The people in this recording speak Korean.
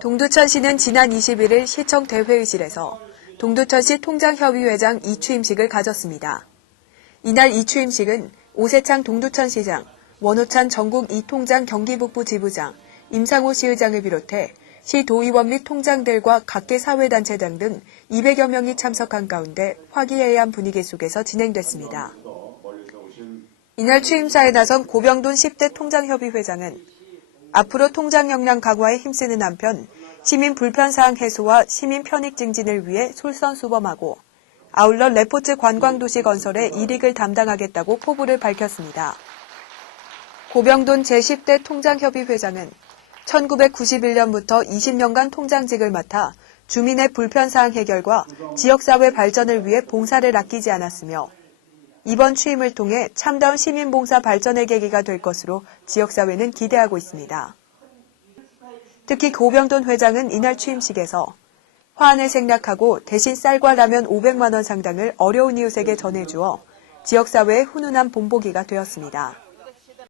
동두천 시는 지난 21일 시청 대회의실에서 동두천시 통장협의회장 이추임식을 가졌습니다. 이날 이추임식은 오세창 동두천시장, 원호찬 전국 이통장 경기북부 지부장, 임상호 시의장을 비롯해 시 도의원 및 통장들과 각계 사회단체장 등 200여 명이 참석한 가운데 화기애애한 분위기 속에서 진행됐습니다. 이날 취임사에 나선 고병돈 10대 통장협의회장은 앞으로 통장 역량 강화에 힘쓰는 한편 시민 불편사항 해소와 시민 편익 증진을 위해 솔선수범하고 아울러 레포츠 관광도시 건설에 이익을 담당하겠다고 포부를 밝혔습니다. 고병돈 제10대 통장협의 회장은 1991년부터 20년간 통장직을 맡아 주민의 불편사항 해결과 지역사회 발전을 위해 봉사를 아끼지 않았으며 이번 취임을 통해 참다운 시민봉사 발전의 계기가 될 것으로 지역사회는 기대하고 있습니다. 특히 고병돈 회장은 이날 취임식에서 화환을 생략하고 대신 쌀과 라면 500만 원 상당을 어려운 이웃에게 전해주어 지역사회의 훈훈한 본보기가 되었습니다.